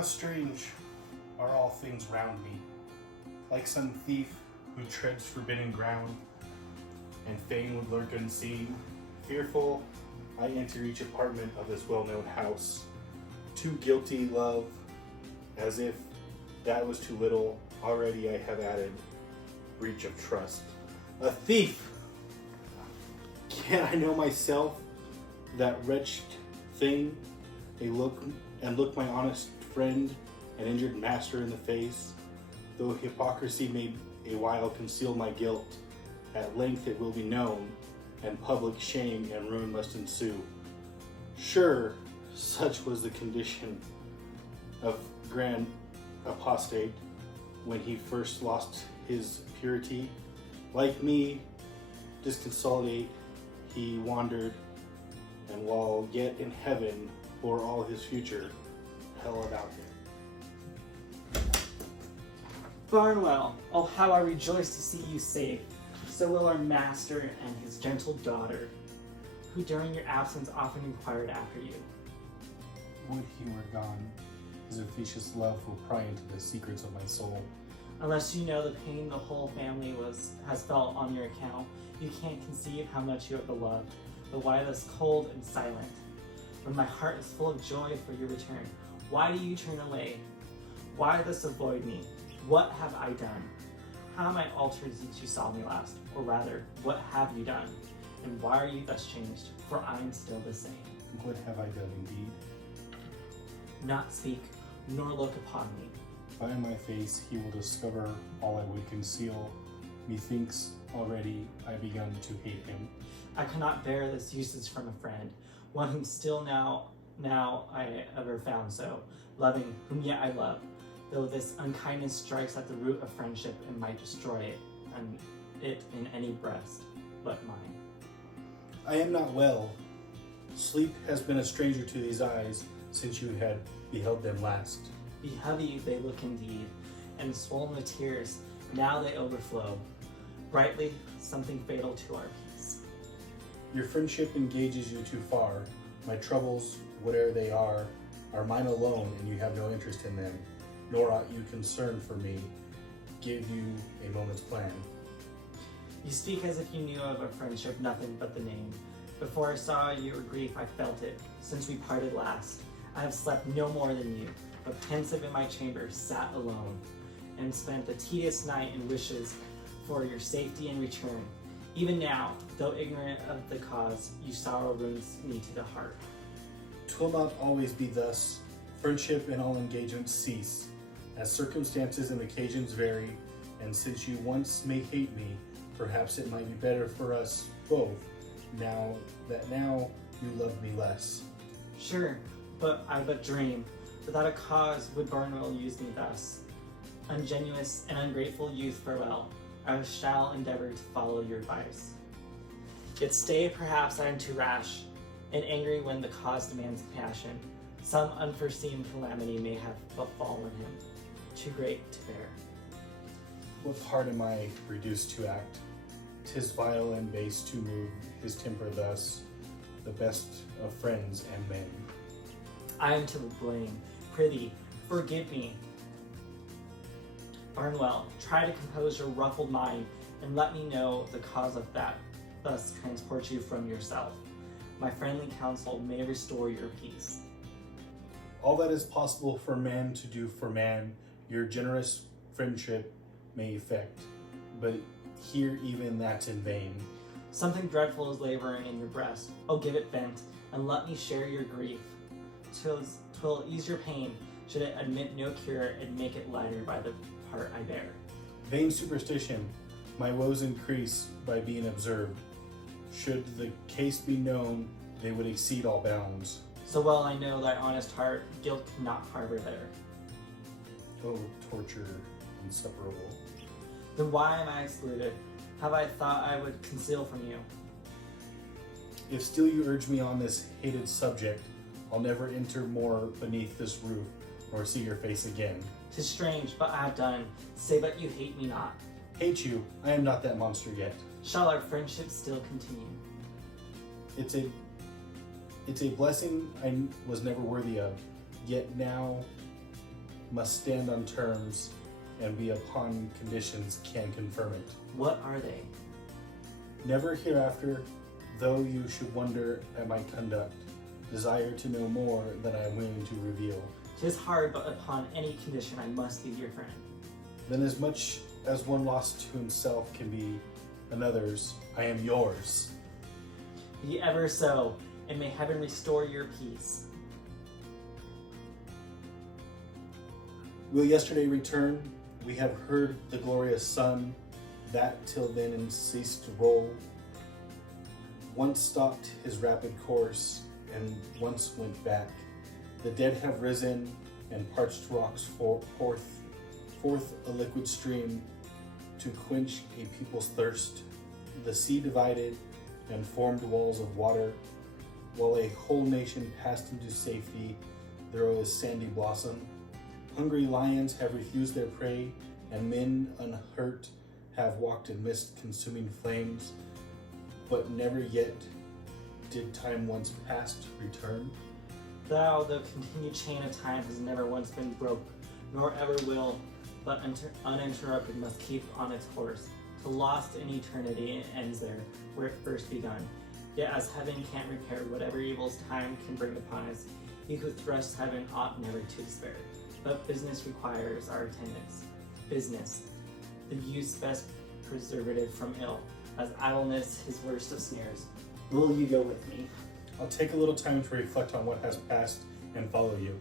How strange are all things round me, like some thief who treads forbidden ground, and fain would lurk unseen. Fearful, I enter each apartment of this well-known house. Too guilty, love, as if that was too little. Already I have added breach of trust. A thief! Can I know myself, that wretched thing? Look my honest friend and injured master in the face. Though hypocrisy may a while conceal my guilt, at length it will be known, and public shame and ruin must ensue. Sure, such was the condition of grand apostate when he first lost his purity. Like me, disconsolate, he wandered, and while yet in heaven bore all his future hell about him. Barnwell, oh how I rejoice to see you safe. So will our master and his gentle daughter, who during your absence often inquired after you. Would he were gone, his officious love will pry into the secrets of my soul. Unless you know the pain the whole family has felt on your account, you can't conceive how much you are beloved, but why thus cold and silent? When my heart is full of joy for your return, why do you turn away? Why thus avoid me? What have I done? How am I altered since you saw me last? Or rather, what have you done? And why are you thus changed? For I am still the same. What have I done indeed? Not speak, nor look upon me. By my face he will discover all I would conceal. Methinks already I begun to hate him. I cannot bear this usage from a friend, one whom still now I ever found so, loving, whom yet I love, though this unkindness strikes at the root of friendship and might destroy it, and it in any breast but mine. I am not well. Sleep has been a stranger to these eyes since you had beheld them last. Be heavy they look indeed, and swollen with tears, now they overflow. Brightly, something fatal to our peace. Your friendship engages you too far. My troubles, whate'er they are mine alone, and you have no interest in them, nor ought you concern for me. Give you a moment's plan. You speak as if you knew of a friendship nothing but the name. Before I saw your grief, I felt it. Since we parted last, I have slept no more than you, but pensive in my chamber sat alone, and spent the tedious night in wishes for your safety and return. Even now, though ignorant of the cause, you sorrow wounds me to the heart. 'Twill not always be thus. Friendship and all engagements cease, as circumstances and occasions vary, and since you once may hate me, perhaps it might be better for us both, now you love me less. Sure, but I but dream. Without a cause would Barnwell use me thus. Ungenuous and ungrateful youth, farewell. I shall endeavor to follow your advice. Yet stay, perhaps I am too rash, and angry when the cause demands compassion. Some unforeseen calamity may have befallen him, too great to bear. What part am I reduced to act? 'Tis vile and base to move his temper thus, the best of friends and men. I am to blame. Prithee, forgive me. Barnwell, try to compose your ruffled mind, and let me know the cause of that thus transports you from yourself. My friendly counsel may restore your peace. All that is possible for man to do for man, your generous friendship may effect, but here even that's in vain. Something dreadful is laboring in your breast. Oh, give it vent, and let me share your grief. 'Twill ease your pain, should it admit no cure, and make it lighter by the part I bear. Vain superstition, my woes increase by being observed. Should the case be known, they would exceed all bounds. So well I know thy honest heart, guilt cannot harbor there. Oh, torture inseparable. Then why am I excluded? Have I thought I would conceal from you? If still you urge me on this hated subject, I'll never enter more beneath this roof, nor see your face again. 'Tis strange, but I have done. Say but you hate me not. Hate you? I am not that monster yet. Shall our friendship still continue? It's a blessing I was never worthy of, yet now must stand on terms and be upon conditions can confirm it. What are they? Never hereafter, though you should wonder at my conduct, desire to know more than I am willing to reveal. 'Tis hard, but upon any condition I must be your friend. Then as much as one lost to himself can be another's, I am yours. Be ever so, and may heaven restore your peace. Will yesterday return? We have heard the glorious sun, that till then ceased to roll. Once stopped his rapid course, and once went back. The dead have risen, and parched rocks forth a liquid stream to quench a people's thirst. The sea divided and formed walls of water, while a whole nation passed into safety through a sandy blossom. Hungry lions have refused their prey, and men unhurt have walked amidst consuming flames, but never yet did time once past return. Thou, the continued chain of time, has never once been broke, nor ever will, but uninterrupted must keep on its course. To lost in eternity, it ends there, where it first begun. Yet as heaven can't repair whatever evils time can bring upon us, he who thrusts heaven ought never to despair. But business requires our attendance. Business, the youth's best preservative from ill, as idleness his worst of snares. Will you go with me? I'll take a little time to reflect on what has passed and follow you.